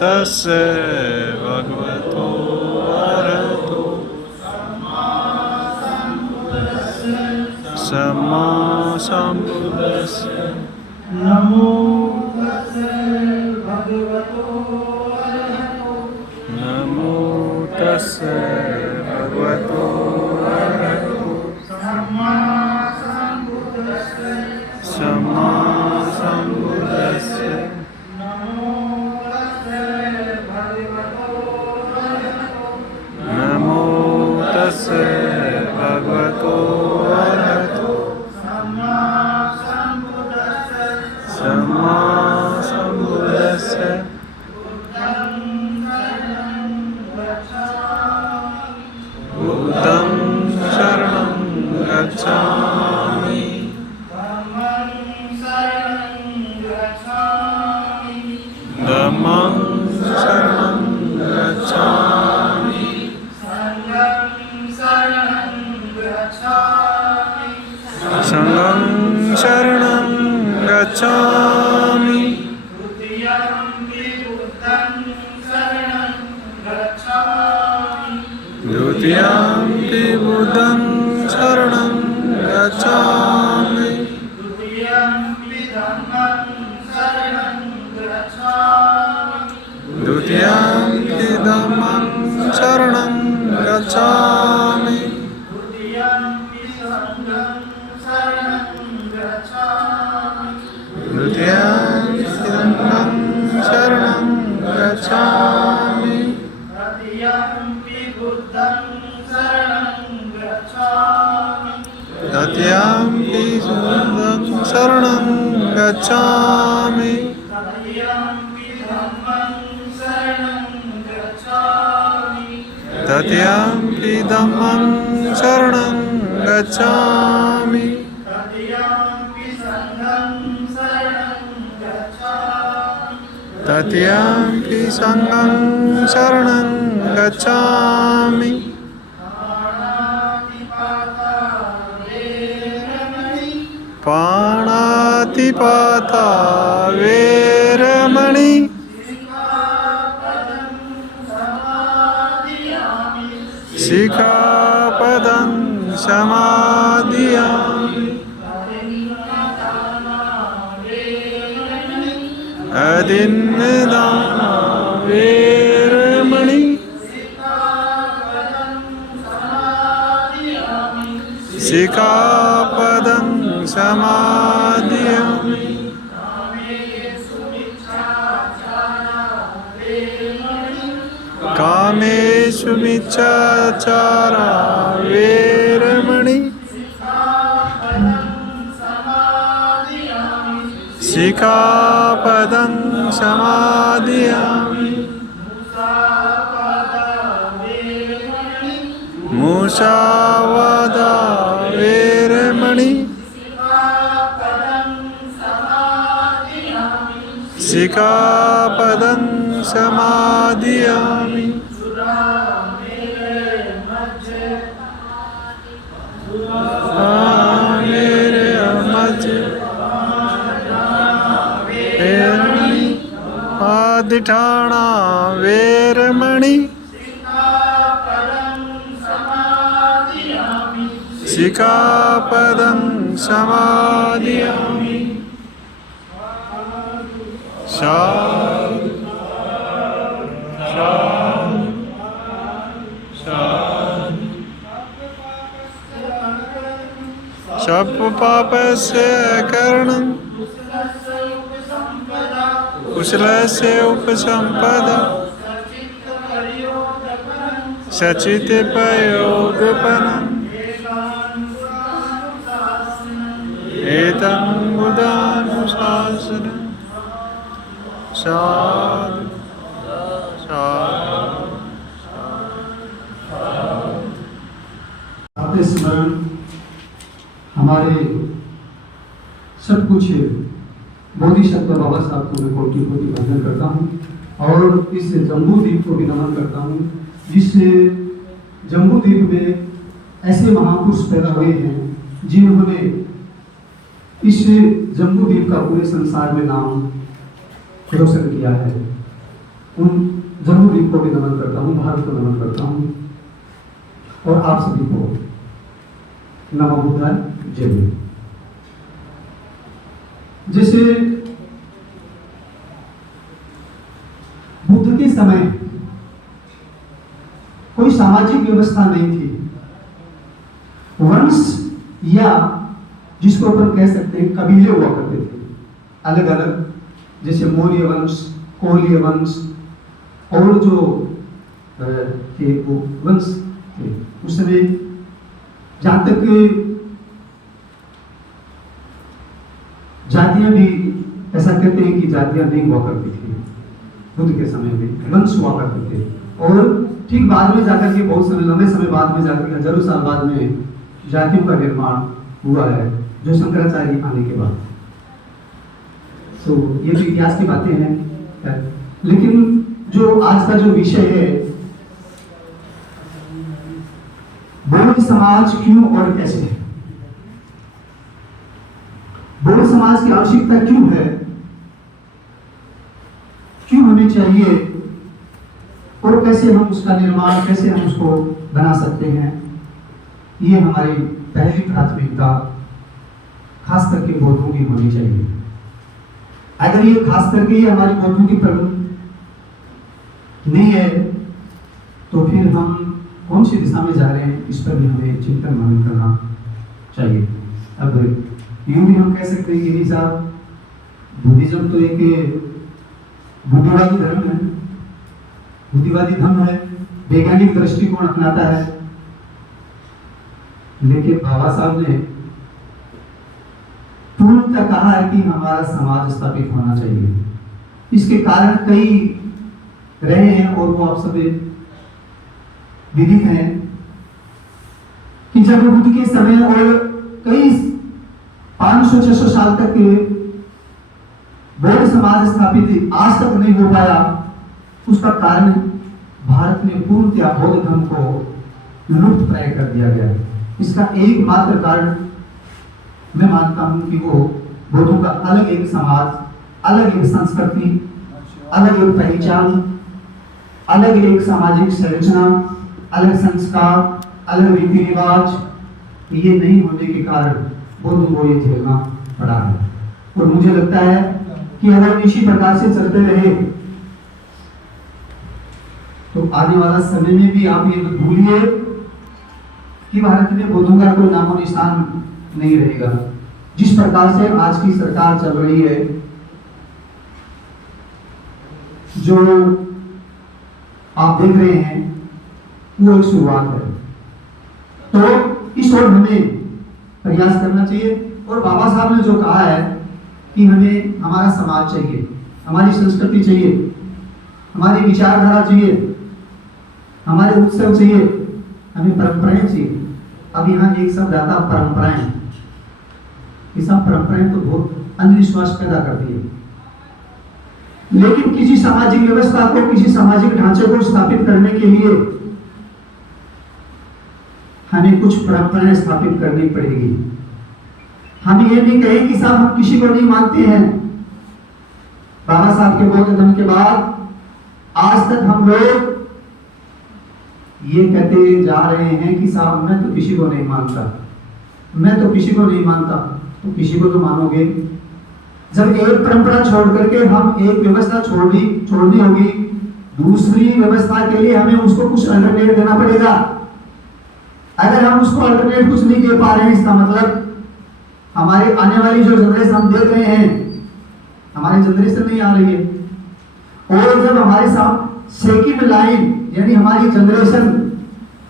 तस्य भगवतो अरहतो सम्मा सम्बुद्धस्य नमो तस्से भगवतो अरहतो नमो तस्य भगवतो अरहतो सम्मा सम्बुद्धस्से सम्मा सम्बुद्धस्य नमो तस्से भगवतो अरहतो नमो तस्य भगवतो अरहतो सम्मा सम्बुद्धस्से सम्मा सम्बुद्धस्य बुद्धं शरणं बुद्धं गच्छामि शरणं गच्छामि धम्मं शरणं धम्मं गच्छामि शरणं गच्छामि संघं शरणं गच्छामि द्वितीयंपि बुद्धं शरणं गच्छामि द्वितीयंपि धम्मं शरणं गच्छामि द्वितीयंपि धम्मं शरणं गच्छामि द्वितीयंपि संघं शरणं गच्छामि द्वितीयंपि संघं शरणं गच्छामि तृतीयंपि बुद्धं शरणं गच्छामि तृतीयंपि बुद्धं शरणं गच्छामि तृतीयंपि धम्मं शरणं गच्छामि तृतीयंपि धम्मं शरणं गच्छामि तृतीयंपि संघं शरणं गच्छामि तृतीयंपि संघं शरणं गच्छामि पाणातिपाता वेरमणि सिक्खापदं समादियामि अदिन्नदाना वेरमणि सिक्खापदं समादियामि कामेषु मिच्छाचारा वेरमणि सिक्खापदं समादियामि मुसावादा वेरमणि सिक्खापदं समादियामि मेरे अमज वेरमणि आदिठाणा वेरमणि सिक्खापदं समादियामि साधु साधु साधु सब पापस्य करणं कुशलस्य उपसम्पदा सचित्पयोगपनम् एतं बुधानुशासनं साधु साधु आपके स्मरण हमारे सब कुछ बोधिसत्व बाबा साहब को मैं कोटि कोटि वंदन करता हूँ और इस जम्बू द्वीप को भी नमन करता हूँ जिस जम्बू द्वीप में ऐसे महापुरुष पैदा हुए हैं जिन्होंने इस जम्बू द्वीप का पूरे संसार में नाम रोशन किया है। उन जम्बूद्वीप को भी नमन करता हूँ, भारत को नमन करता हूँ और आप सभी को नमो बुद्धाय जय हिंद। जैसे बुद्ध के समय कोई सामाजिक व्यवस्था नहीं थी। वंश या जिसको अपन कह सकते हैं कबीले हुआ करते थे अलग अलग, जैसे मौर्य वंश, कोल्य वंश और जो थे वो वंश थे। उस समय जहां तक जातियां भी, ऐसा कहते हैं कि जातियां नहीं हुआ करती थी बुद्ध के समय में, वंश हुआ करते थे। और ठीक बाद में जाकर के बहुत समय, लंबे समय बाद में जाकर के हजारों साल बाद में जातियों का निर्माण हुआ है, जो शंकराचार्य आने के बाद। तो ये तो इतिहास की बातें हैं। लेकिन जो आज का जो विषय है, बौद्ध समाज क्यों और कैसे है, बौद्ध समाज की आवश्यकता क्यों है, क्यों हमें चाहिए और कैसे हम उसका निर्माण, कैसे हम उसको बना सकते हैं, ये हमारी पहली प्राथमिकता खास करके बौद्धों की होनी चाहिए। अगर ये खास करके ये हमारी बौद्धों की प्रमुख नहीं है तो फिर हम कौन सी दिशा में जा रहे हैं, इस पर भी हमें चिंतन मनन करना चाहिए। अब यूं भी हम कह सकते हैं कि नहीं साहब, बुद्धिज्म तो एक बुद्धिवादी धर्म है, बुद्धिवादी धर्म है, वैज्ञानिक दृष्टिकोण अपनाता है। लेकिन बाबा साहब ने पूर्णतः कहा है कि हमारा समाज स्थापित होना चाहिए। इसके कारण कई रहे हैं और वो आप सभी विदित हैं कि जब बुद्ध के समय और कई 500-600 साल तक बौद्ध समाज स्थापित आज तक नहीं हो पाया, उसका कारण भारत में पूर्णतया बौद्ध धर्म को लुप्त प्राय कर दिया गया। इसका एकमात्र कारण मैं मानता हूं कि वो बौद्धों का अलग एक समाज, अलग एक संस्कृति, अलग एक पहचान, अलग एक सामाजिक संरचना, अलग संस्कार, अलग रीति रिवाज, ये नहीं होने के कारण बौद्धों को ये झेलना पड़ा है। और मुझे लगता है कि अगर इसी प्रकार से चलते रहे तो आने वाला समय में भी आप ये मत भूलिए कि भारत में बौद्धों का कोई नामो निशान नहीं रहेगा। जिस प्रकार से आज की सरकार चल रही है, जो आप देख रहे हैं, वो एक शुरुआत है। तो इस ओर हमें प्रयास करना चाहिए। और बाबा साहब ने जो कहा है कि हमें हमारा समाज चाहिए, हमारी संस्कृति चाहिए, हमारी विचारधारा चाहिए, हमारे उत्सव चाहिए, हमें परंपराएं चाहिए। अब यहाँ एक शब्द आता परंपराएं, ये सब परंपराएं तो बहुत अंधविश्वास पैदा करती है। लेकिन किसी सामाजिक व्यवस्था को, किसी सामाजिक ढांचे को स्थापित करने के लिए हमें कुछ परंपराएं स्थापित करनी पड़ेगी। हम ये नहीं कहें कि साहब हम किसी को नहीं मानते हैं। बाबा साहब के बौद्ध धर्म के बाद आज तक हम लोग ये कहते जा रहे हैं कि साहब मैं तो किसी को नहीं मानता, मैं तो किसी को नहीं मानता। तो किसी को तो मानोगे। जब एक परंपरा छोड़ करके हम एक व्यवस्था छोड़नी होगी, दूसरी व्यवस्था के लिए हमें उसको कुछ अल्टरनेट देना पड़ेगा। अगर हम उसको अल्टरनेट कुछ नहीं दे पा रहे हैं, इसका मतलब हमारे आने वाली जो जनरेशन हम देख रहे हैं, हमारी जनरेशन नहीं आ रही है। और जब हमारे साथ सेकंड लाइन यानी हमारी जनरेशन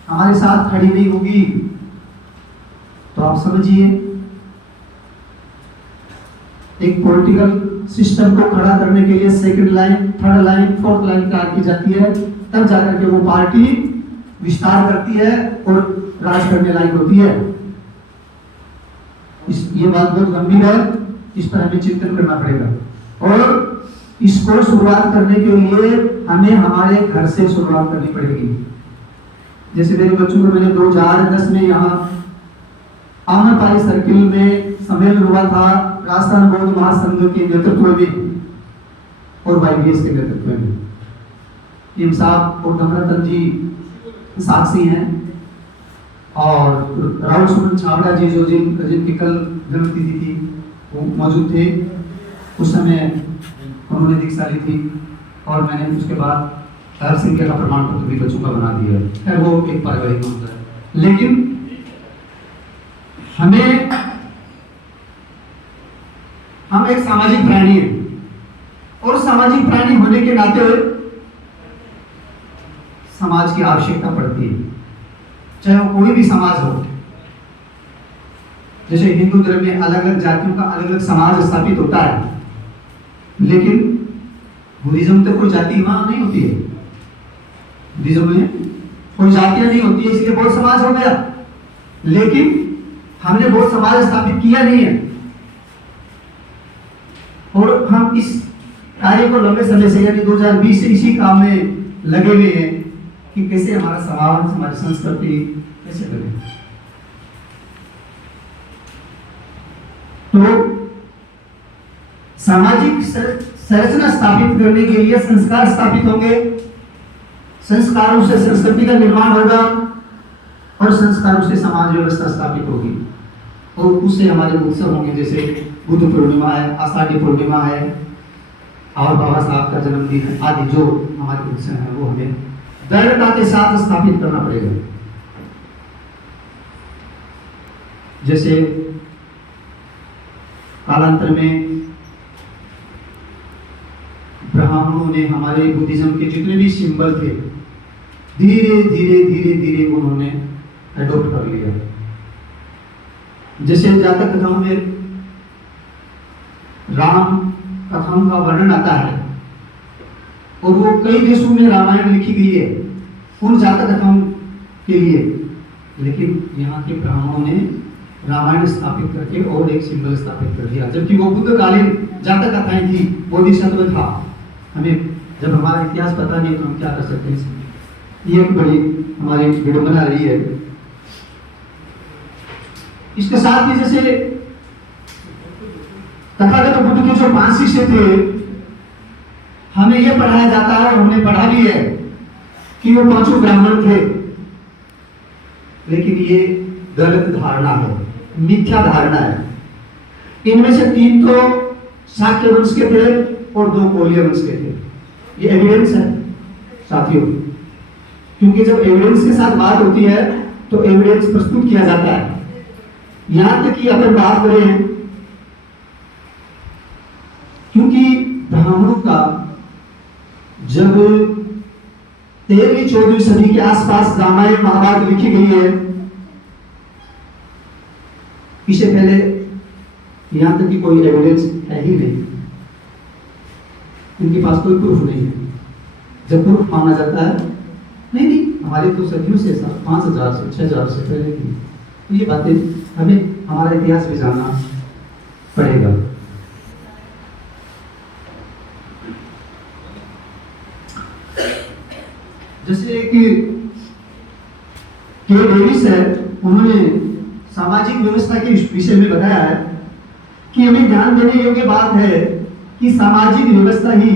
हमारे साथ खड़ी नहीं होगी, तो आप समझिए एक पॉलिटिकल सिस्टम को खड़ा करने के लिए second line, third line, fourth line तैयार की जाती है, तब जाकर के वो पार्टी विस्तार करती है और राज करने लायक होती है। ये बात बहुत गंभीर है, इस पर हमें चिंतन करना पड़ेगा। और इसको शुरुआत करने के लिए हमें हमारे घर से शुरुआत करनी पड़ेगी। जैसे मेरे बच्चों को मैंने 2010 में यहाँ आम्रपाली सर्किल में सम्मेलन हुआ था, राजस्थान बौद्ध महासंघ के नेतृत्व में और YBS के नेतृत्व में। इम साहब और धमरतन जी साक्षी हैं, और राहुल सुमन छाबड़ा जी जो जिनकी कल जन्मतिथि थी वो मौजूद थे। उस समय उन्होंने दीक्षा ली थी और मैंने उसके बाद हर सिंह का प्रमाण पत्र भी बच्चों का बना दिया है। वो एक पारिवारिक मामला है, लेकिन हम एक सामाजिक प्राणी हैं और सामाजिक प्राणी होने के नाते समाज की आवश्यकता पड़ती है, चाहे वो कोई भी समाज हो। जैसे हिंदू धर्म में अलग अलग जातियों का अलग अलग समाज स्थापित होता है, लेकिन बुद्धिज्म तो कोई जाति वहां नहीं होती है। बुद्धिज्म में कोई जातियां नहीं होती है, इसलिए बहुत समाज हो गया, लेकिन हमने बहुत समाज स्थापित किया नहीं है। और हम इस कार्य को लंबे समय से यानी 2020 से इसी काम में लगे हुए हैं कि कैसे हमारा समाज, हमारी संस्कृति कैसे बने। तो सामाजिक संरचना स्थापित करने के लिए संस्कार स्थापित होंगे, संस्कारों से संस्कृति का निर्माण होगा और संस्कारों से समाज व्यवस्था स्थापित होगी, और उससे हमारे उत्सव होंगे, जैसे बुद्ध पूर्णिमा है, आषाढ़ी पूर्णिमा है और बाबा साहब का जन्मदिन आदि जो हमारे उत्सव है वो हमें दृढ़ता के साथ स्थापित करना पड़ेगा। जैसे कालांतर में ब्राह्मणों ने हमारे बुद्धिज्म के जितने भी सिंबल थे धीरे धीरे उन्होंने एडॉप्ट कर लिया। जैसे जातक कथाओं में राम कथाओं का वर्णन आता है और वो कई देशों में रामायण लिखी गई है उन जातक कथाओं के लिए, लेकिन यहाँ के ब्राह्मणों ने रामायण स्थापित करके और एक सिंबल स्थापित कर दिया, जबकि वो बुद्धकालीन जातक कथाएं थी, बोधिसत्व था। हमें जब हमारा इतिहास पता नहीं तो हम क्या कर सकते हैं। ये एक बड़ी हमारी विडंबना रही है। इसके साथ ही जैसे तथागत बुद्ध के जो 5 शिष्य थे, हमें यह पढ़ाया जाता है और हमने पढ़ा भी है कि वो 5 ब्राह्मण थे, लेकिन ये गलत धारणा है, मिथ्या धारणा है। इनमें से 3 तो शाक्य वंश के थे और 2 कोल्य वंश के थे। ये एविडेंस है साथियों, क्योंकि जब एविडेंस के साथ बात होती है तो एविडेंस प्रस्तुत किया जाता है। यहां तक कि अगर बात करें, क्योंकि ब्राह्मणों का जब 13वीं-14वीं सदी के आसपास रामायण महाभारत लिखी गई है, इससे पहले यहां तक कि कोई एविडेंस है ही नहीं, इनके पास कोई प्रूफ नहीं है। जब प्रूफ मांगा जाता है, नहीं हमारे तो सदियों से 5000 से 6000 से पहले की ये बातें, हमें हमारा इतिहास भी जानना पड़ेगा। जैसे कि के डेविस है, उन्होंने सामाजिक व्यवस्था के विषय में बताया है कि हमें ध्यान देने योग्य बात है कि सामाजिक व्यवस्था ही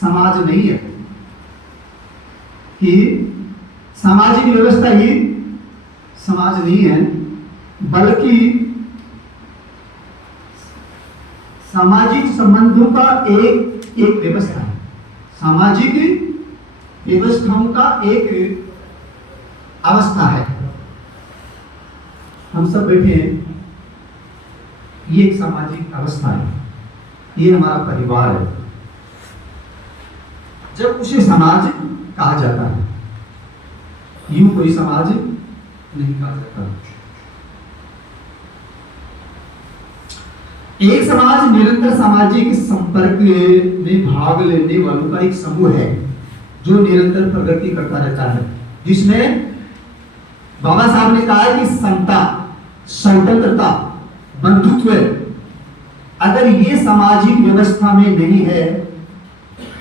समाज नहीं है, कि सामाजिक व्यवस्था ही समाज नहीं है, बल्कि सामाजिक संबंधों का एक व्यवस्था है। सामाजिक व्यवस्थाओं का एक अवस्था है। हम सब बैठे हैं, ये एक सामाजिक अवस्था है, ये हमारा परिवार है। जब उसे समाज कहा जाता है, यूं कोई समाज नहीं कहा जाता। एक समाज निरंतर सामाजिक संपर्क में भाग लेने वालों का एक समूह है जो निरंतर प्रगति करता रहता है, जिसमें बाबा साहब ने कहा है कि समता, स्वतंत्रता, बंधुत्व, अगर ये सामाजिक व्यवस्था में नहीं है,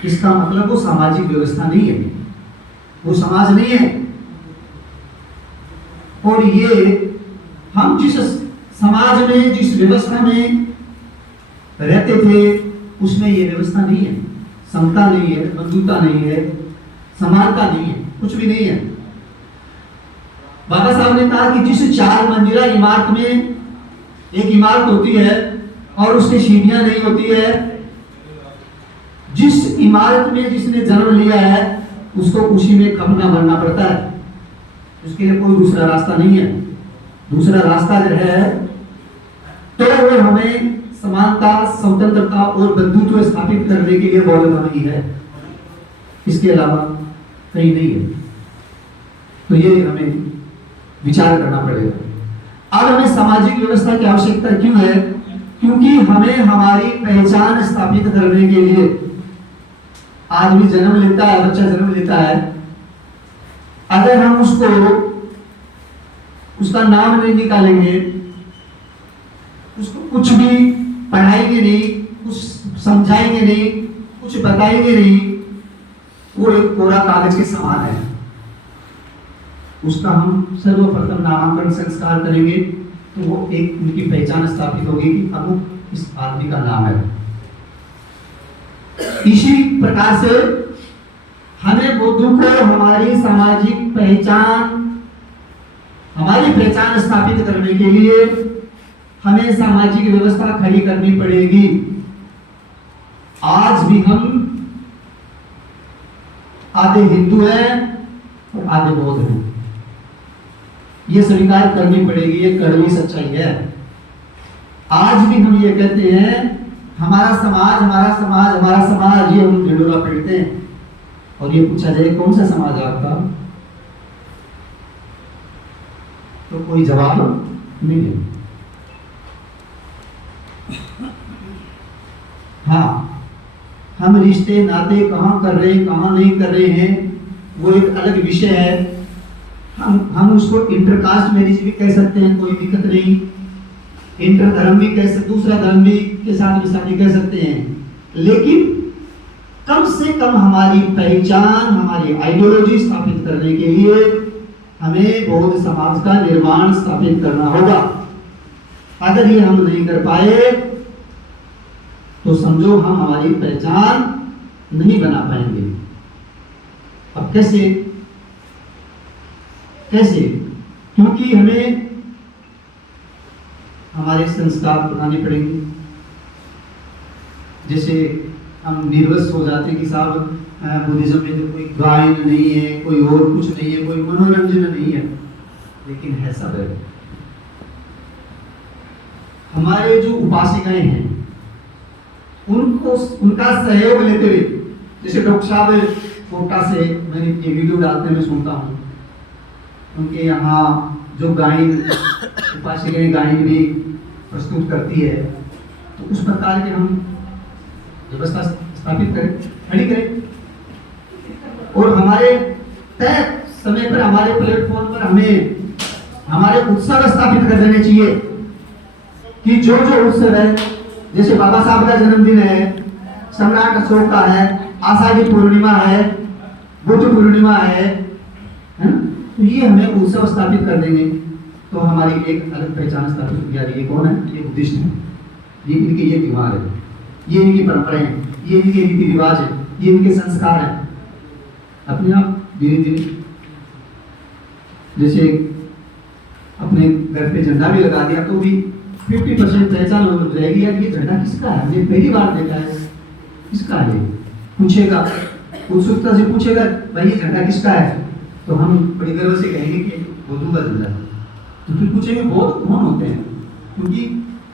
इसका मतलब वो सामाजिक व्यवस्था नहीं है, वो समाज नहीं है। और ये हम जिस समाज में, जिस व्यवस्था में रहते थे, उसमें ये व्यवस्था नहीं है, समता नहीं है, बंधुता नहीं है, समानता नहीं है, कुछ भी नहीं है। बाबा साहब ने कहा कि जिस 4 मंजिला इमारत में एक इमारत होती है और उसकी सीढ़ियां नहीं होती है, जिस इमारत में जिसने जन्म लिया है उसको उसी में कमना भरना पड़ता है, उसके लिए कोई दूसरा रास्ता नहीं है। दूसरा रास्ता अगर है तो वो हमें समानता, स्वतंत्रता और बंधुत्व स्थापित करने के लिए मौलिक ही है, इसके अलावा कहीं नहीं है। तो ये हमें विचार करना पड़ेगा। अब हमें सामाजिक व्यवस्था की आवश्यकता क्यों है? क्योंकि हमें हमारी पहचान स्थापित करने के लिए, आदमी जन्म लेता है, बच्चा जन्म लेता है, अगर हम उसका नाम नहीं निकालेंगे, उसको कुछ भी पढ़ाएंगे नहीं, कुछ समझाएंगे नहीं, कुछ बताएंगे नहीं, वो एक कोरा कागज के समान है। उसका हम सर्वप्रथम नामांकन संस्कार करेंगे तो वो एक उनकी पहचान स्थापित होगी कि अब इस आदमी का नाम है। इसी प्रकार से हमें बुद्धू को हमारी सामाजिक पहचान, हमारी पहचान स्थापित करने के लिए हमें सामाजिक व्यवस्था खड़ी करनी पड़ेगी। आज भी हम आधे हिंदू हैं और आधे बौद्ध हैं, ये स्वीकार करनी पड़ेगी, ये कड़वी सच्चाई है। आज भी हम ये कहते हैं हमारा समाज, हमारा समाज, हमारा समाज, ये हम ढिंडोरा पीटते हैं। और ये पूछा जाए कौन सा समाज है आपका, तो कोई जवाब नहीं है। हाँ, हम रिश्ते नाते कहाँ कर रहे हैं, कहाँ नहीं कर रहे हैं, वो एक अलग विषय है। हम उसको इंटरकास्ट मैरिज भी कह सकते हैं, कोई दिक्कत नहीं। इंटर धर्म भी कह सकते, दूसरा धर्म भी के साथ भी शादी कह सकते हैं। लेकिन कम से कम हमारी पहचान, हमारी आइडियोलॉजी स्थापित करने के लिए हमें बौद्ध समाज का निर्माण स्थापित करना होगा। अगर ये हम नहीं कर पाए तो समझो हम हमारी पहचान नहीं बना पाएंगे। अब कैसे? क्योंकि हमें हमारे संस्कार बनाने पड़ेंगे। जैसे हम निर्वस हो जाते हैं कि साहब बुद्धिज्म में तो कोई गायन नहीं है, कोई और कुछ नहीं है, कोई मनोरंजन नहीं है, लेकिन है सब है। हमारे जो उपासिकाएं हैं उनको उनका सहयोग लेते हुए, जैसे डॉक्टर साहब कोटा से मैंने ये वीडियो डालते मैं सुनता हूँ, उनके यहाँ जो गायन उपासिकाएं गायन भी प्रस्तुत करती है, तो उस प्रकार के हम व्यवस्था स्थापित करें, खड़ी करें। और हमारे तय समय पर, हमारे प्लेटफॉर्म पर हमें हमारे उत्सव स्थापित कर देने चाहिए कि जो जो उत्सव है, जैसे बाबा साहब का जन्मदिन है, सम्राट अशोक का है, आषाढ़ी पूर्णिमा है, बुद्ध पूर्णिमा है ना? तो ये हमें उत्सव स्थापित कर देंगे तो हमारी एक अलग पहचान स्थापित हो जाएगी। ये कौन है? ये बुद्धिस्ट है, ये इनके ये त्योहार है, ये इनकी परंपराएं हैं, ये इनके रीति रिवाज है, ये इनके संस्कार है। अपने आप धीरे धीरे जैसे अपने घर पे झंडा भी लगा दिया तो भी 50% पहचान हो जाएगी। यार ये झंडा किसका है? हमने पहली बार देखा है, किसका है? पूछेगा, उत्सुकता से पूछेगा भाई ये झंडा किसका है, तो हम बड़ी गर्व से कहेंगे कि बुद्धू का झंडा। तो फिर पूछेंगे बौद्ध कौन होते हैं, क्योंकि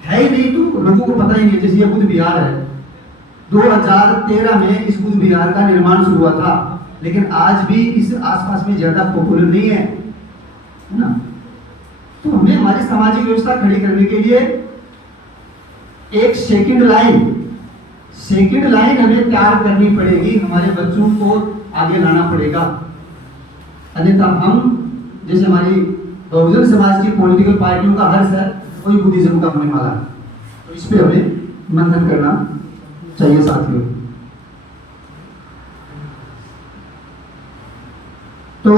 है ही नहीं तो लोगों को पता ही नहीं। जैसे ये बुद्ध विहार है, 2013 में इस बुद्ध विहार का निर्माण शुरू हुआ था, लेकिन आज भी इस आसपास में ज्यादा पॉपुलर नहीं है ना। तो हमें हमारी सामाजिक व्यवस्था खड़ी करने के लिए एक सेकंड लाइन हमें तैयार करनी पड़ेगी, हमारे बच्चों को आगे लाना पड़ेगा। अन्यथा हम, जैसे हमारी बहुजन समाज की पॉलिटिकल पार्टियों का हर्ष है, वही बुद्धिज्म का होने वाला है। तो इस पे हमें मंथन करना चाहिए साथियों। तो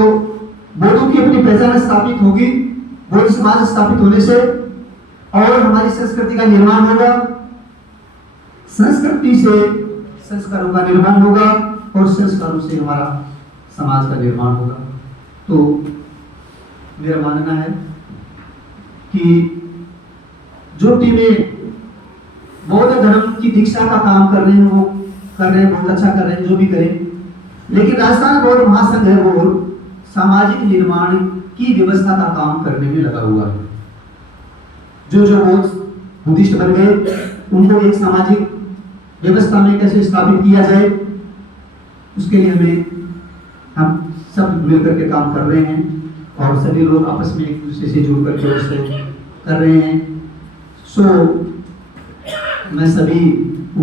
बौद्धों की अपनी पहचान स्थापित होगी, बौद्ध समाज स्थापित होने से, और हमारी संस्कृति का निर्माण होगा। संस्कृति से संस्कारों का निर्माण होगा, और संस्कारों से हमारा समाज का निर्माण होगा। तो मेरा मानना है कि जो टीमें बौद्ध धर्म की दीक्षा का काम कर रहे हैं वो कर रहे हैं, बहुत अच्छा कर रहे हैं, जो भी करें, लेकिन राजस्थान बौद्ध महासंघ है वो सामाजिक निर्माण की व्यवस्था का काम करने में लगा हुआ है। जो जो बुद्धिस्ट बन गए उनको एक सामाजिक व्यवस्था में कैसे स्थापित किया जाए, उसके लिए हम सब मिलकर के काम कर रहे हैं और सभी लोग आपस में एक दूसरे से जुड़ करके उससे कर रहे हैं। सो मैं सभी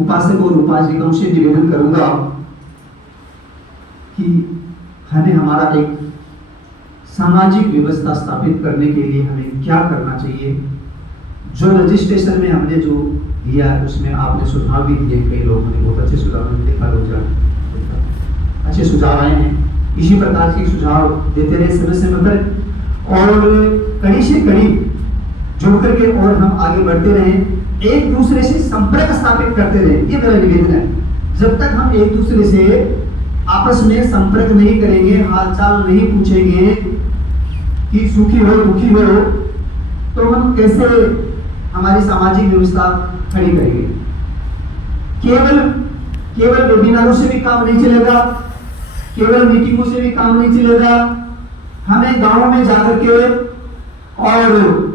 उपासक और उपासिकाओं से निवेदन करूंगा कि हमें हमारा एक सामाजिक व्यवस्था स्थापित करने के लिए हमें क्या करना चाहिए। जो रजिस्ट्रेशन में हमने जो दिया है उसमें आपने सुझाव भी दिए, कई लोगों ने बहुत अच्छे सुझाव देखा, लोग अच्छे सुझाव आए हैं। इसी प्रकार के सुझाव देते रहे समय समय पर और कड़ी से कड़ी जुड़ करके और हम आगे बढ़ते रहें, एक दूसरे से संपर्क स्थापित करते रहे। ये मेरा निवेदन है। जब तक हम एक दूसरे से आपस में संपर्क नहीं करेंगे, हालचाल नहीं पूछेंगे कि सुखी हो दुखी हो, तो हम कैसे हमारी सामाजिक व्यवस्था खड़ी करेंगे। केवल वेबिनारों से भी काम नहीं चलेगा, केवल मीटिंगों से भी काम नहीं चलेगा। हमें गांव में जाकर के और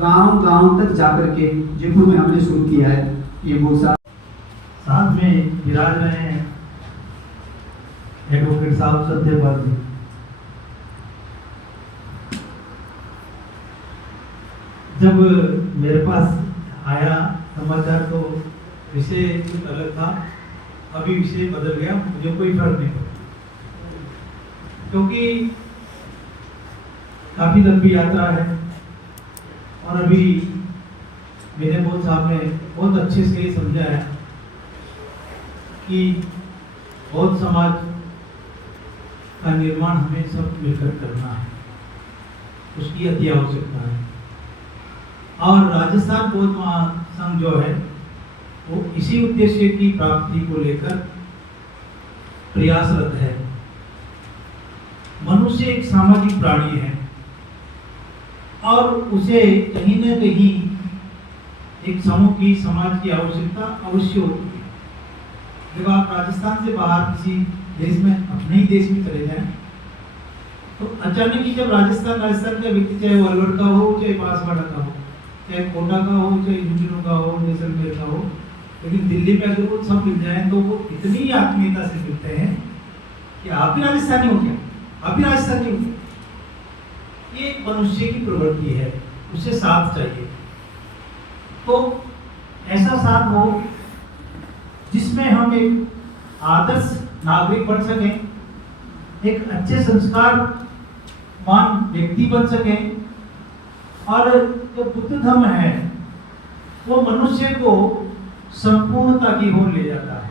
गांव तक जाकर के, जयपुर में हमने शुरू किया है ये बहुत साथ में विराज रहे हैं एडवोकेट साहब सत्यपाल जी। जब मेरे पास आया समाचार तो विषय कुछ अलग था, अभी विषय बदल गया, मुझे कोई फर्क नहीं पड़ा क्योंकि काफी लंबी यात्रा है और अभी मेरे बोध साहब ने बहुत अच्छे से समझाया कि बौद्ध समाज का निर्माण हमें सब मिलकर करना है, उसकी अति आवश्यकता है। और राजस्थान बौद्ध महासंघ जो है वो इसी उद्देश्य की प्राप्ति को लेकर प्रयासरत है। मनुष्य एक सामाजिक प्राणी है और उसे कहीं न कहीं एक समूह की, समाज की आवश्यकता अवश्य होती है। जब आप राजस्थान से बाहर किसी देश में, अपने ही देश में चले जाएं, तो अचानक ही जब राजस्थान का व्यक्ति, चाहे वो अलवर का हो, चाहे बांसवाड़ा का हो, चाहे कोटा का हो, चाहे झुंझुनू का हो, जैसलमेर का हो, लेकिन दिल्ली में अगर वो सब मिल जाए तो वो इतनी आत्मीयता से मिलते हैं कि आप भी राजस्थानी हो गया, आप भी राजस्थानी हो गया। ये मनुष्य की प्रवृत्ति है, उसे साथ चाहिए। तो ऐसा साथ हो जिसमें हम एक आदर्श नागरिक बन सकें, एक अच्छे संस्कारवान व्यक्ति बन सकें। और जो बुद्ध धर्म है वो मनुष्य को संपूर्णता की ओर ले जाता है।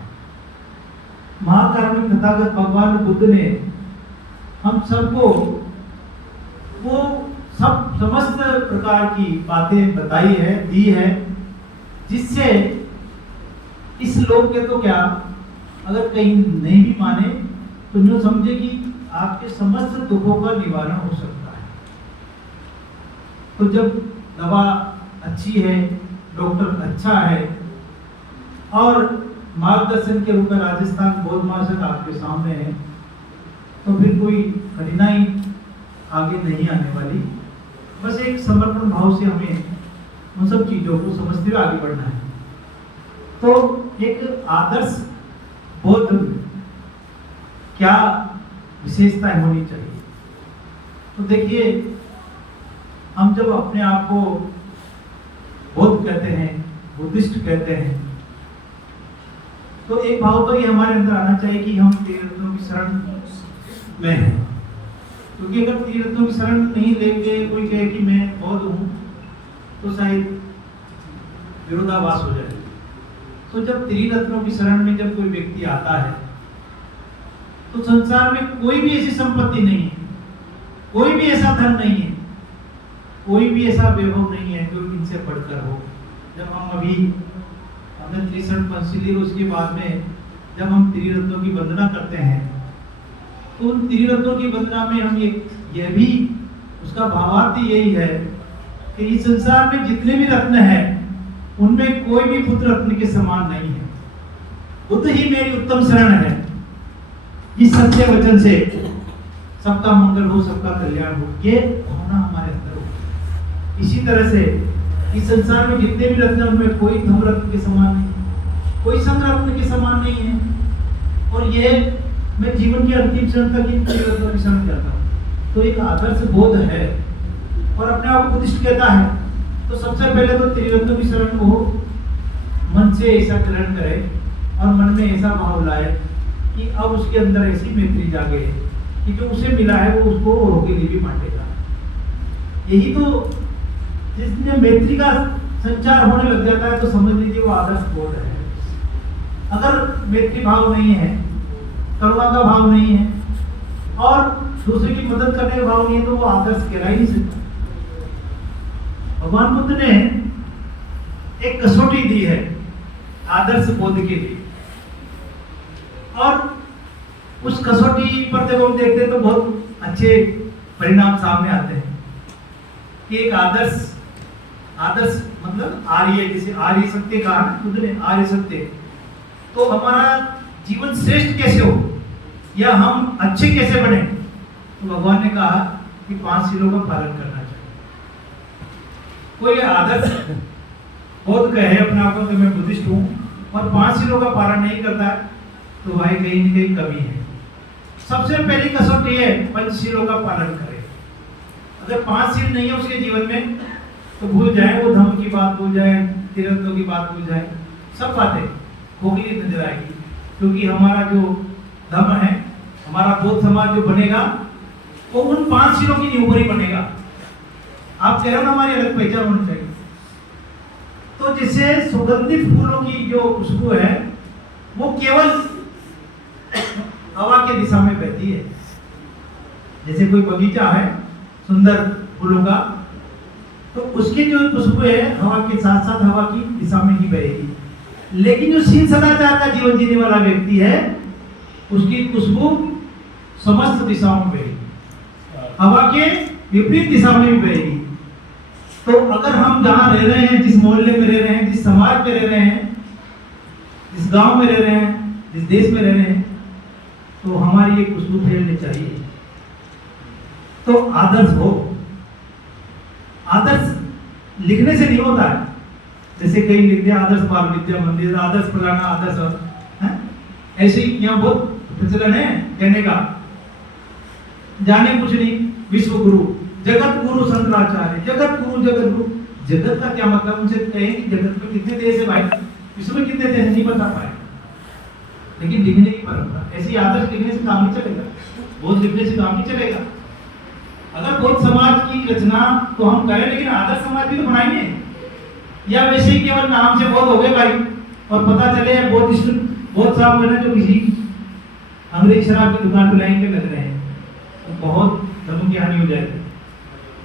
महाकारुणिक तथागत भगवान बुद्ध ने हम सबको वो सब समस्त प्रकार की बातें बताई है, दी है, जिससे इस लोक के तो क्या, अगर कहीं नहीं भी माने तो यूँ समझे कि आपके समस्त दुखों का निवारण हो सकता है। तो जब दवा अच्छी है, डॉक्टर अच्छा है और मार्गदर्शन के रूप में राजस्थान बौद्ध महासंघ आपके सामने है, तो फिर कोई कठिनाई आगे नहीं आने वाली। बस एक समर्पण भाव से हमें उन सब चीज़ों को समझते हुए आगे बढ़ना है। तो एक आदर्श बौद्ध क्या विशेषताएं होनी चाहिए। तो देखिए, हम जब अपने आप को बौद्ध कहते हैं, बुद्धिस्ट कहते हैं, तो एक भाव तो ये हमारे अंदर आना चाहिए कि हम तीर्थों की शरण में हैं। क्योंकि अगर तीर्थों की शरण नहीं लेंगे, कोई कहे कि मैं बौद्ध हूँ, तो शायद विरोधाभास हो जाए। तो जब त्रिरत्नों की शरण में जब कोई व्यक्ति आता है, तो संसार में कोई भी ऐसी संपत्ति नहीं है, कोई भी ऐसा धन नहीं है, कोई भी ऐसा वैभव नहीं है जो इनसे बढ़कर हो। जब हम अभी हमने त्रिशरण पंचशीली, उसके बाद में जब हम त्रिरत्नों की वंदना करते हैं तो उन त्रिरत्नों की वंदना में हम यह भी उसका भावार्थ यही है कि इस संसार में जितने भी रत्न हैं उनमें कोई भी बुद्ध रत्न के समान नहीं है। बुद्ध ही मेरी उत्तम शरण है। इस सत्य वचन से सबका मंगल हो, सबका कल्याण हो, ये भावना हमारे अंदर हो। इसी तरह से इस संसार में जितने भी रत्न उनमें कोई धम रत्न के समान नहीं है, कोई संग रत्न के समान नहीं है। और ये मैं जीवन के अंतिम क्षण तक इन त्रिरत्नों की शरण करता हूँ। तो एक आदर्श बोध है और अपने आप को बुद्धिस्ट कहता है, तो सबसे पहले तो त्रिरत्नों की शरण को मन से ऐसा ग्रहण करे और मन में ऐसा भाव लाए कि अब उसके अंदर ऐसी मैत्री जागे कि जो उसे मिला है वो उसको औरों के लिए भी बांटेगा। यही तो जिसमें मैत्री का संचार होने लग जाता है तो समझ लीजिए वो आदर्श बोध है। अगर मैत्री भाव नहीं है, करुणा का भाव नहीं है और दूसरे की मदद करने का भाव नहीं है तो वो आदर्श कहला ही नहीं सकता। भगवान बुद्ध ने एक कसौटी दी है आदर्श बोध के लिए और उस कसौटी पर जब हम देखते हैं तो बहुत अच्छे परिणाम सामने आते हैं कि एक आदर्श मतलब आर्य, जैसे आर्य सत्य कहा बुद्ध ने, आर्य सत्य, तो हमारा जीवन श्रेष्ठ कैसे हो या हम अच्छे कैसे बने, तो भगवान ने कहा कि 5 शीलों का पालन करना चाहिए। कोई आदर्श बोध कहे अपने आप को कि मैं बुद्धिस्ट हूँ और 5 शीलों का पालन नहीं करता है तो भाई कहीं न कहीं कमी है। सबसे पहली कसौटी है पंचशीलों का पालन करे। अगर 5 शील नहीं है उसके जीवन में तो भूल जाए, वो धर्म की बात भूल जाए, त्रिरत्नों की बात भूल जाए, सब बातें खोखली नजर आएगी। क्योंकि हमारा जो धर्म है, हमारा बौद्ध समाज जो बनेगा वो उन 5 शीलों की ऊपर ही बनेगा। आप कह रहे हो ना हमारी अलग पहचान होनी चाहिए। तो जैसे सुगंधित फूलों की जो खुशबू है वो केवल हवा के दिशा में बहती है। जैसे कोई बगीचा है सुंदर फूलों का, तो उसकी जो खुशबू है हवा के साथ साथ हवा की दिशा में ही बहेगी। लेकिन जो शील सदाचार का जीवन जीने वाला व्यक्ति है उसकी खुशबू समस्त दिशाओं में बहेगी, हवा के विपरीत दिशा में भी बहेगी। तो अगर हम जहाँ रह रहे हैं, जिस मोहल्ले में रह रहे हैं, जिस समाज में रह रहे हैं, जिस गांव में रह रहे हैं, जिस देश में रह रहे हैं, तो हमारी ये खुशबू फैलनी चाहिए। तो आदर्श हो। आदर्श लिखने से नहीं होता है। जैसे कई लिखते हैं आदर्श बाल विद्या मंदिर, आदर्श फलाना, आदर्श है, ऐसे ही यहाँ बहुत प्रचलन है कहने का। जाने कुछ नहीं, विश्व गुरु, जगत गुरु शंकराचार्य, जगत गुरु, जगत गुरु। जगत का क्या मतलब? उनसे कहें कि जगत में कितने देश है भाई, विश्व में कितने देश नहीं बता पाए, लेकिन लिखने की परंपरा ऐसी। आदर्श लिखने से काम नहीं चलेगा, बोध लिखने से काम नहीं चलेगा। अगर बोध समाज की रचना तो हम करें, लेकिन आदर्श समाज भी तो बनाएंगे। या वैसे ही केवल नाम से बोध हो गए भाई और पता चले बोध साहब है ना जो किसी अंग्रेज शराब की दुकान पर लाइन पे लग रहे हैं, तो बहुत धर्म की हानि हो जाएगी।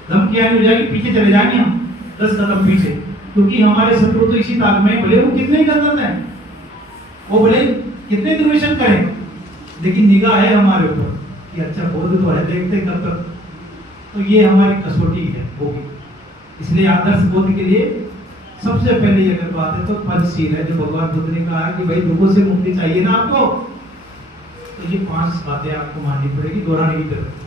धर्म की हानि हो जाएगी, पीछे चले जाएंगे हम 10 कदम पीछे, क्योंकि हमारे शत्रु तो इसी ताक में, भले वो कितने ही गलत है, वो भले कितने दुर्वेशन करें, लेकिन निगाह है हमारे ऊपर कि अच्छा बोध तो है, देखते कब तक। तो ये हमारी कसौटी है होगी। इसलिए आदर्श बोध के लिए सबसे पहले ये अगर बात है तो पंचशील है, जो भगवान बुद्ध ने कहा कि भाई दुखों से मुक्ति चाहिए ना आपको, तो ये 5 बातें आपको माननी पड़ेगी, दोहराने की जरूरत है।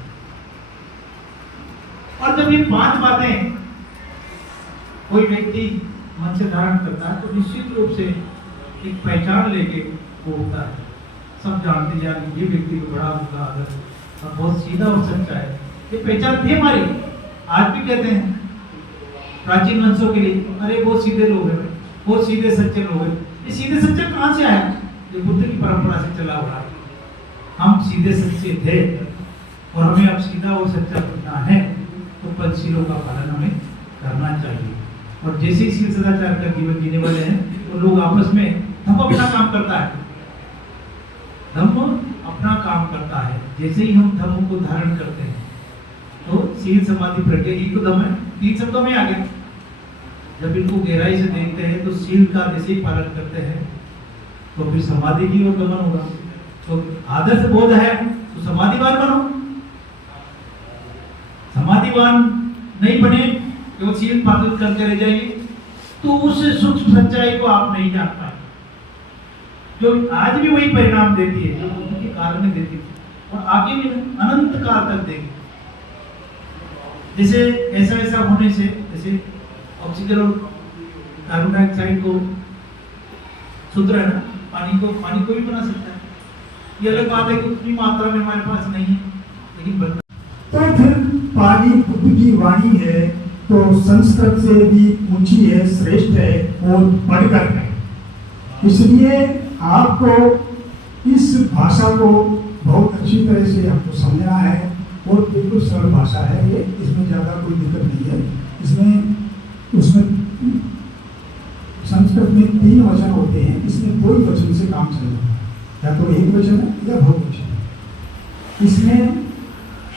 और जब ये 5 बातें कोई व्यक्ति मन से धारण करता है तो निश्चित रूप से एक पहचान लेके वो होता है। सब जानते यार ये व्यक्ति को बड़ा उनका आदर और बहुत सीधा और सच्चा है, ये पहचान थी हमारी। आज भी कहते हैं प्राचीन वंशों के लिए, अरे बहुत सीधे लोग हैं, बहुत सीधे सच्चे लोग हैं। ये सीधे सच्चे कहाँ से आया? जो बुद्ध की परंपरा से चला हुआ है। हम सीधे सच्चे थे और हमें अब सीधा और सच्चा बनना है, तो पंचशीलों का पालन हमें करना चाहिए। और जैसे ही शील सदाचार का जीवन जीने वाले हैं तो लोग आपस में धर्म अपना काम करता है, धर्म अपना काम करता है। जैसे ही हम धर्म को धारण करते हैं तो शील समाधि प्रज्ञा ये तो धर्म है, 3 शब्दों में आ गया। जब इनको गहराई से देखते हैं तो शील का जैसे ही पालन करते हैं तो फिर समाधि की ओर गमन होगा। तो आदर्श बोध है तो समाधिवान बनो। समाधिवान नहीं बने, केवल सीमित पात्र करते रह जाइए, तो उस सूक्ष्म सच्चाई को आप नहीं जान पाए, जो आज भी वही परिणाम देती है जो बुद्ध के काल में देती थी, और आगे भी अनंत काल तक देगी। जैसे ऐसा होने से, जैसे ऑक्सीजन और कार्बन डाइऑक्साइड को सूत्र है ना, पानी को भी बना सकता है। ये अलग बात है कि उतनी मात्रा में हमारे पास नहीं है, लेकिन बनता। तो फिर पाली बुद्ध की वाणी है तो संस्कृत से भी ऊंची है, श्रेष्ठ है और बढ़कर है। इसलिए आपको इस भाषा को बहुत अच्छी तरह से हमको समझना है, और बिल्कुल सरल भाषा है ये, इसमें ज़्यादा कोई दिक्कत नहीं है। उसमें संस्कृत में 3 वचन होते हैं, इसमें कोई वचन से काम चलेगा, या तो एक वचन है या बहुवचन है। इसमें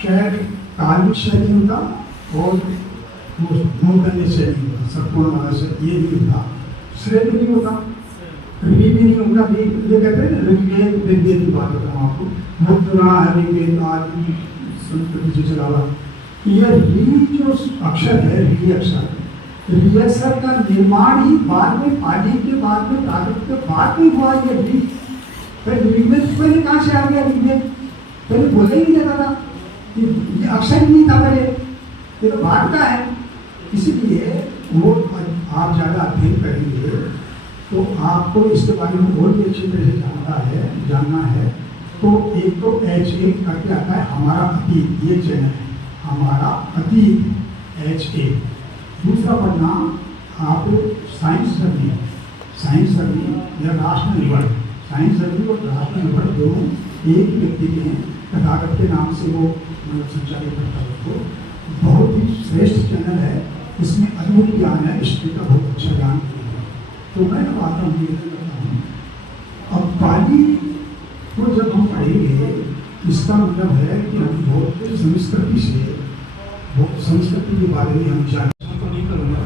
शायद काल्विक शैली उनका और मूर्धन्य शैली होगा, संपूर्ण वाला से ये नहीं होगा, श्रेय भी नहीं होगा, ऋग्वेद भी नहीं होगा। ये कहते हैं ऋग्वेद ऋग्वेद की बात बताऊँ आपको, मुद्रा ऋग्वेद आदि संस्कृत से चला हुआ। ये री जो अक्षर है, री अक्षर का निर्माण ही बाद में, पाली के बाद में, प्राकृत के बाद में हुआ। ये री ऋग्वेद पहले कहाँ से आ गया? ऋग्वेद पहले बोला ही नहीं जाता था, ये अक्षर ही नहीं था पहले, ये तो बाद का है। इसलिए वो आप ज़्यादा अध्ययन करेंगे तो आपको इसके बारे में और भी अच्छी तरह से जानना है। तो एक तो HA करके आता है हमारा अतीत, ये चैनल है हमारा अतीत HA। दूसरा पढ़ना आप साइंस सर्वी या राष्ट्र निर्भर, साइंस सर्वी और राष्ट्र निर्भर दोनों एक व्यक्ति के हैं, तथागत के नाम से वो संचालित करता है। तो बहुत ही श्रेष्ठ चैनल है, इसमें अद्भुत ज्ञान है, हिस्ट्री का बहुत अच्छा ज्ञान है। तो मैं आता हूँ, अब पाली को जब हम पढ़ेंगे, इसका मतलब है कि हम बहुत संस्कृति के बारे में हम जानते तो नहीं करूँगा,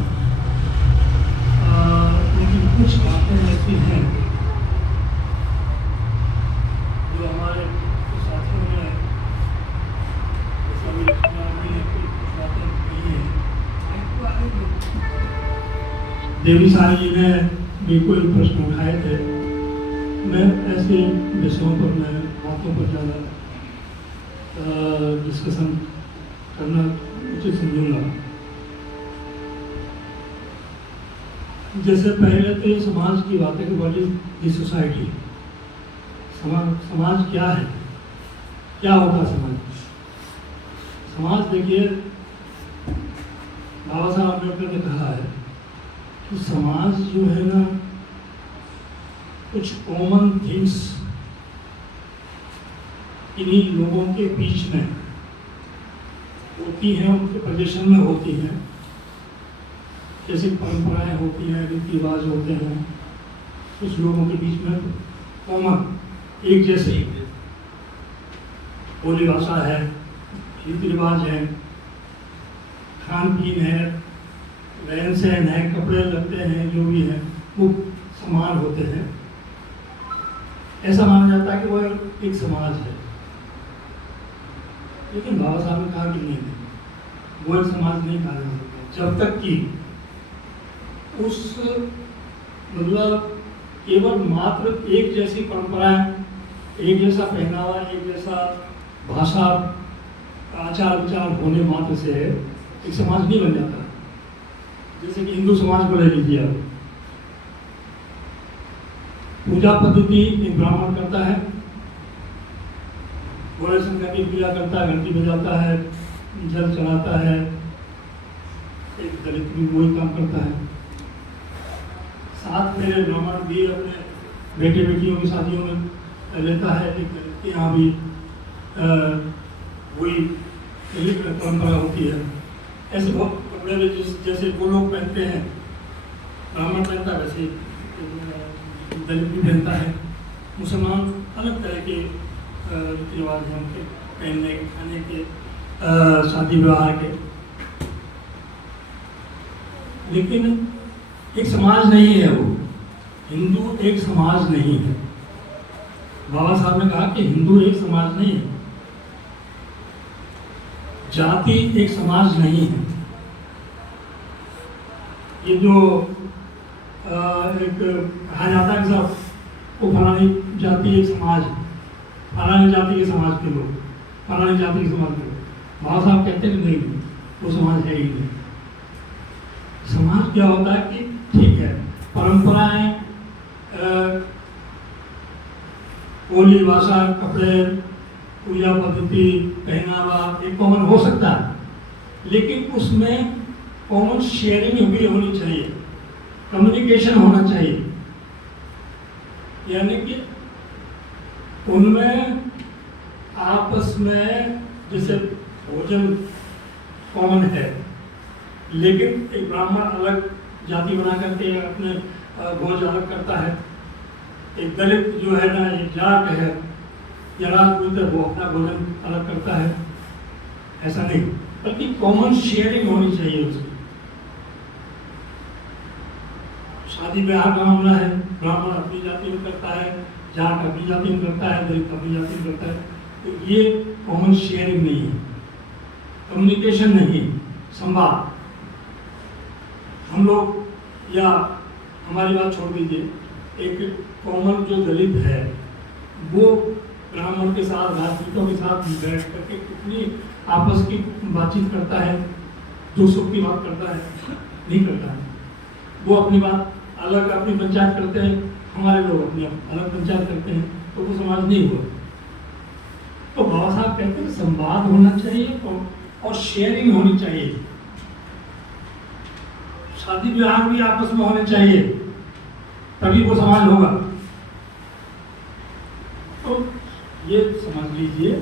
लेकिन कुछ बातें ऐसी हैं जो हमारे साथियों ने कुछ बातें की हैं। देवी सारी जी ने भी कोई प्रश्न उठाए थे। मैं ऐसे विषयों पर, मैं बातों पर ज़्यादा डिस्कशन करना उचित समझूंगा। जैसे पहले तो ये समाज की बातें कि व्हाट इज सोसाइटी, समाज क्या है, क्या होता समाज। समाज देखिए, बाबा साहब अम्बेडकर ने कहा है कि समाज जो है ना, कुछ कॉमन थिंग्स इन्हीं लोगों के बीच में होती हैं, उनके पोजीशन में होती हैं। जैसे परंपराएं होती हैं, रीति रिवाज होते हैं, कुछ लोगों के बीच में कॉमन एक जैसे बोली भाषा है, रीति रिवाज है, खान पीन है, रहन सहन है, कपड़े लगते हैं, जो भी है वो समान होते हैं। ऐसा माना जाता है कि वो एक समाज है। लेकिन बाबा साहब ने कहा कि नहीं, वो एक समाज नहीं कहा जा सकता जब तक कि उस मतलब केवल मात्र एक जैसी परंपराएं, एक जैसा पहनावा, एक जैसा भाषा, आचार विचार होने मात्र से एक समाज नहीं बन जाता। जैसे कि हिंदू समाज को ले लीजिए, आप पूजा पद्धति एक ब्राह्मण करता है, भोले शंकर की पूजा करता है, घंटी बजाता है, जल चढ़ाता है, एक दलित भी वही काम करता है। साथ में ब्राह्मण भी अपने बेटे बेटियों की शादियों में लेता है, एक दलित के यहाँ भी वही परंपरा होती है। ऐसे बहुत कपड़े भी जैसे वो लोग पहनते हैं, ब्राह्मण पहनता है, वैसे दलित भी पहनता है। मुसलमान अलग तरह के रीति रिवाज हैं उनके, पहनने के, खाने के, शादी विवाह के। लेकिन एक समाज नहीं है वो, हिंदू एक समाज नहीं है। बाबा साहब ने कहा कि हिंदू एक समाज नहीं है। जाति एक समाज नहीं है। ये जो एक कहा जाता है कि साहब वो फलानी जाति एक समाज है, फलानी जाति के समाज के लोग, फलानी जाति के समाज के लोग। बाबा साहब कहते हैं नहीं, वो समाज है ही नहीं। समाज क्या होता है कि ठीक है, परंपराएं, बोली भाषा, कपड़े, पूजा पद्धति, पहनावा एक कॉमन हो सकता है, लेकिन उसमें कॉमन शेयरिंग भी होनी चाहिए, कम्युनिकेशन होना चाहिए। यानी कि उनमें आपस में जैसे भोजन कॉमन है, लेकिन एक ब्राह्मण अलग जाति बना करके अपने भोज अलग करता है, एक दलित जो है ना, एक जाट है या राजपूत है, वो अपना भोजन अलग करता है। ऐसा नहीं, बल्कि कॉमन शेयरिंग होनी चाहिए उसकी। शादी ब्याह का मामला है, ब्राह्मण अपनी जाति में करता है, जाट अपनी जाति में करता है, दलित अपनी जाति में करता है, तो ये कॉमन शेयरिंग नहीं है, कम्युनिकेशन नहीं है, संवाद। हम लोग या हमारी बात छोड़ दीजिए, एक कॉमन जो दलित है वो ब्राह्मण के साथ, राजपूतों के साथ बैठ करके कितनी आपस की बातचीत करता है, जो सुख की बात करता है, नहीं करता है। वो अपनी बात अलग, अपनी पंचायत करते हैं, हमारे लोग अपनी अलग पंचायत करते हैं, तो वो समाज नहीं हुआ। तो बाबा साहब कहते हैं संवाद होना चाहिए और शेयरिंग होनी चाहिए। शादी विवाह भी आपस में होने चाहिए, तभी वो समाज होगा। तो ये समझ लीजिए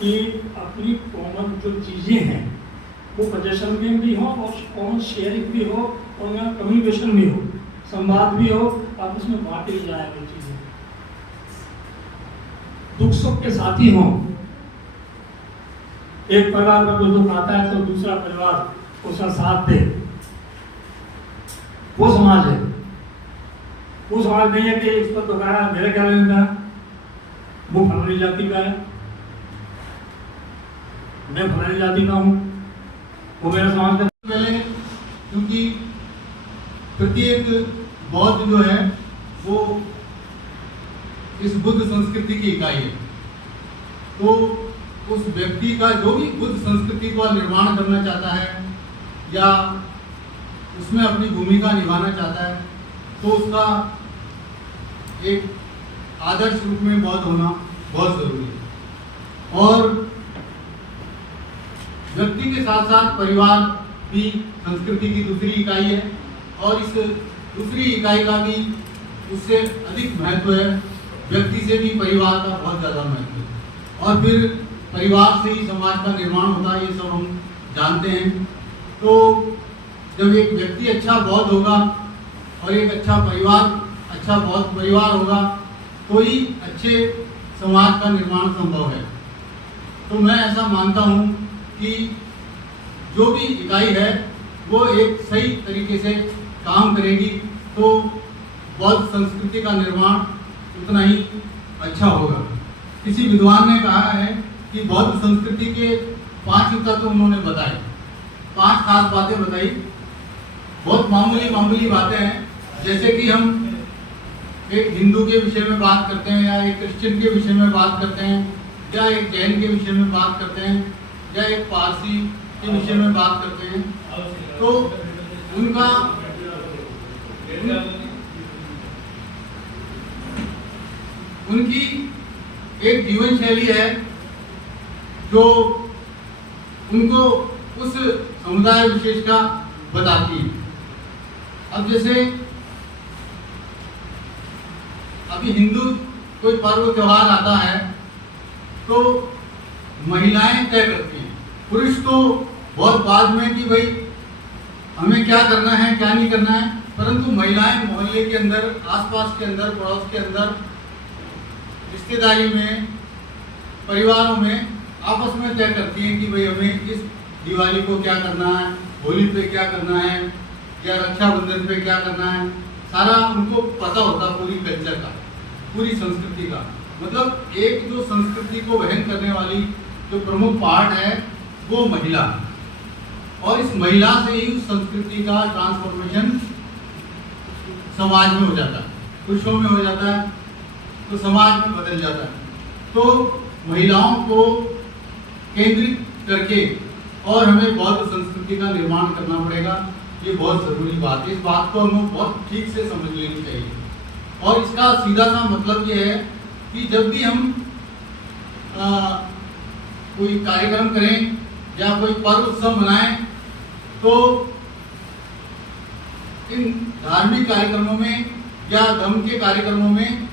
कि अपनी कॉमन जो चीजें हैं वो पोजेशन में भी हो और कॉमन शेयरिंग भी हो और यहाँ कम्युनिकेशन भी हो, संवाद भी हो, आपस में बांटी जाए वो चीजें, दुख सुख के साथी हों। एक परिवार में कोई दुख आता है तो दूसरा परिवार उसका साथ दे, वो समाज है। वो समाज नहीं है कि इस पर दुख आया मेरे क्या लेने का, वो फलानी जाति का है, मैं फलानी जाति का हूँ, वो मेरा समाज का। पहले क्योंकि प्रत्येक बौद्ध जो है वो इस बुद्ध संस्कृति की इकाई है, तो उस व्यक्ति का जो भी बुद्ध संस्कृति को निर्माण करना चाहता है या उसमें अपनी भूमिका निभाना चाहता है, तो उसका एक आदर्श रूप में बौद्ध होना बहुत जरूरी है। और व्यक्ति के साथ साथ परिवार भी संस्कृति की दूसरी इकाई है, और इस दूसरी इकाई का भी उससे अधिक महत्व है। व्यक्ति से भी परिवार का बहुत ज़्यादा महत्व है, और फिर परिवार से ही समाज का निर्माण होता है, ये सब हम जानते हैं। तो जब एक व्यक्ति अच्छा बौद्ध होगा और एक अच्छा बौद्ध परिवार होगा, तो ही अच्छे समाज का निर्माण संभव है। तो मैं ऐसा मानता हूँ कि जो भी इकाई है वो एक सही तरीके से काम करेगी तो बौद्ध संस्कृति का निर्माण उतना ही अच्छा होगा। किसी विद्वान ने कहा है कि बौद्ध संस्कृति के 5 तत्व उन्होंने बताए, 5 खास बातें बताई, बहुत मामूली बातें हैं। जैसे कि हम एक हिंदू के विषय में बात करते हैं, या एक क्रिश्चियन के विषय में बात करते हैं, या एक जैन के विषय में बात करते हैं, या एक पारसी के विषय में बात करते हैं, तो उनकी एक जीवन शैली है जो उनको उस समुदाय विशेष का बताती है। अब जैसे अभी हिंदू कोई पर्व त्योहार आता है तो महिलाएं तय करती हैं, पुरुष तो बहुत बाद में कि भाई हमें क्या करना है क्या नहीं करना है, परंतु महिलाएं मोहल्ले के अंदर, आसपास के अंदर, पड़ोस के अंदर, रिश्तेदारी में, परिवारों में आपस में तय करती हैं कि भाई हमें इस दिवाली को क्या करना है, होली पे क्या करना है, या रक्षाबंधन पे क्या करना है। सारा उनको पता होता पूरी कल्चर का, पूरी संस्कृति का। मतलब एक जो संस्कृति को वहन करने वाली जो प्रमुख पार्ट है वो महिला, और इस महिला से ही उस संस्कृति का ट्रांसफॉर्मेशन समाज में हो जाता है, पुरुषों में हो जाता है तो समाज में बदल जाता है। तो महिलाओं को केंद्रित करके और हमें बौद्ध संस्कृति का निर्माण करना पड़ेगा, ये बहुत ज़रूरी बात है। इस बात को हमें बहुत ठीक से समझ लेनी चाहिए। और इसका सीधा सा मतलब ये है कि जब भी हम कोई कार्यक्रम करें या कोई पर्व उत्सव मनाएं, तो इन धार्मिक कार्यक्रमों में या धर्म के कार्यक्रमों में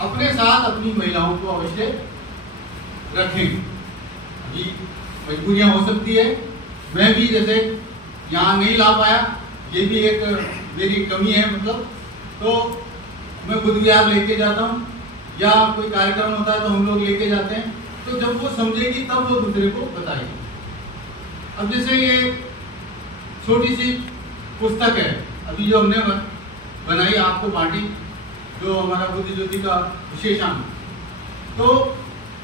अपने साथ अपनी महिलाओं को अवश्य रखें। अभी मजबूरियां हो सकती है, मैं भी जैसे यहाँ नहीं ला पाया, ये भी एक मेरी कमी है, मतलब तो मैं बुध विहार लेके जाता हूँ या कोई कार्यक्रम होता है तो हम लोग लेके जाते हैं, तो जब वो समझेगी तब वो दूसरे को बताएगी। अब जैसे ये छोटी सी पुस्तक है अभी जो हमने बनाई आपको बांटी, जो हमारा बुद्ध ज्योति का विशेषांक, तो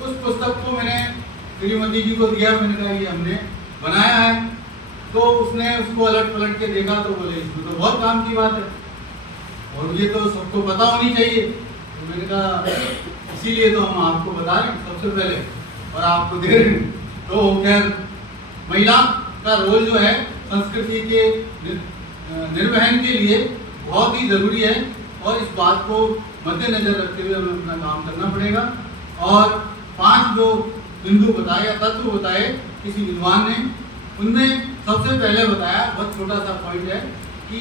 उस पुस्तक को मैंने श्रीमती जी को दिया, मैंने कहा ये हमने बनाया है, तो उसने उसको अलट पलट के देखा तो बोले इसमें तो बहुत काम की बात है और ये तो सबको पता होनी चाहिए। तो मैंने कहा इसीलिए तो हम आपको बता रहे हैं सबसे पहले और आपको दे रहे हैं। तो खैर महिला का रोल जो है संस्कृति के निर्वहन के लिए बहुत ही ज़रूरी है और इस बात को मद्देनजर रखते हुए हमें अपना काम करना पड़ेगा। और 5 जो बिंदु बताए या तत्व बताए किसी विद्वान ने, उनमें सबसे पहले बताया, बहुत छोटा सा पॉइंट है कि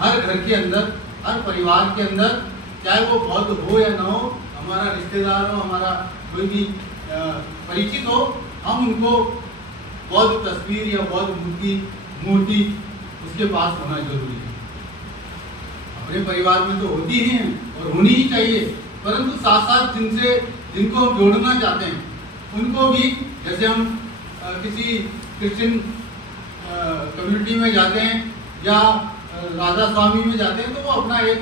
हर घर के अंदर, हर परिवार के अंदर, चाहे वो बौद्ध हो या ना हो, हमारा रिश्तेदार हो, हमारा कोई भी परिचित हो, हम उनको बौद्ध तस्वीर या बौद्ध मूर्ति उसके पास होना जरूरी है। अपने परिवार में तो होती ही हैं और होनी ही चाहिए, परंतु साथ साथ जिनको हम जोड़ना चाहते हैं उनको भी, जैसे हम किसी क्रिश्चियन कम्युनिटी में जाते हैं या राधा स्वामी में जाते हैं, तो वो अपना एक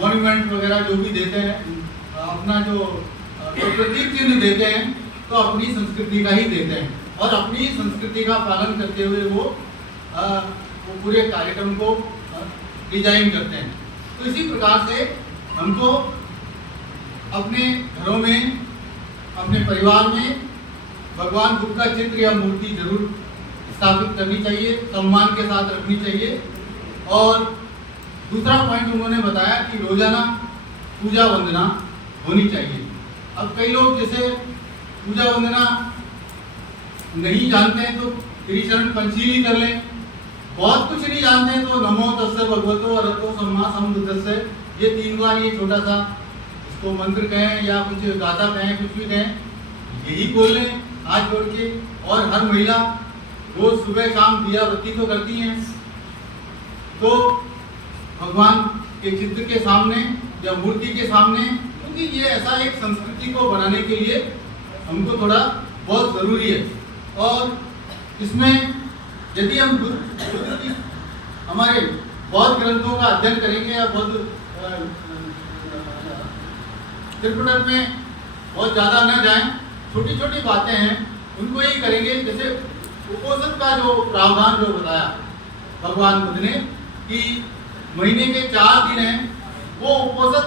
मॉन्यूमेंट वगैरह जो भी देते हैं, अपना जो प्रतीक चिन्ह देते हैं, तो अपनी संस्कृति का ही देते हैं और अपनी संस्कृति का पालन करते हुए वो पूरे कार्यक्रम को डिजाइन करते हैं। तो इसी प्रकार से हमको अपने घरों में, अपने परिवार में भगवान बुद्ध का चित्र या मूर्ति जरूर स्थापित करनी चाहिए, सम्मान के साथ रखनी चाहिए। और दूसरा पॉइंट उन्होंने बताया कि रोजाना पूजा वंदना होनी चाहिए। अब कई लोग जैसे पूजा वंदना नहीं जानते हैं तो त्रिचरण पंचशीली कर लें, बहुत कुछ नहीं जानते हैं तो नमो तस्से भगवतो अरहतो सम्मा सम्बुद्धस्से, ये 3 बार ये छोटा सा इसको मंत्र कहें या कुछ गाथा कहें, कुछ भी कहें, यही बोल लें हाथ जोड़ के। और हर महिला रोज सुबह शाम दिया बत्ती तो करती हैं, तो भगवान के चित्र के सामने या मूर्ति के सामने, क्योंकि ये ऐसा एक संस्कृति को बनाने के लिए हमको थोड़ा बहुत ज़रूरी है। और इसमें यदि हम हमारे बौद्ध ग्रंथों का अध्ययन करेंगे या बौद्ध त्रिपुटर में बहुत ज़्यादा न जाएं, छोटी छोटी बातें हैं उनको ही करेंगे। जैसे उपोषण का जो प्रावधान जो बताया भगवान बुद्ध ने कि महीने के 4 दिन हैं, वो उपोषण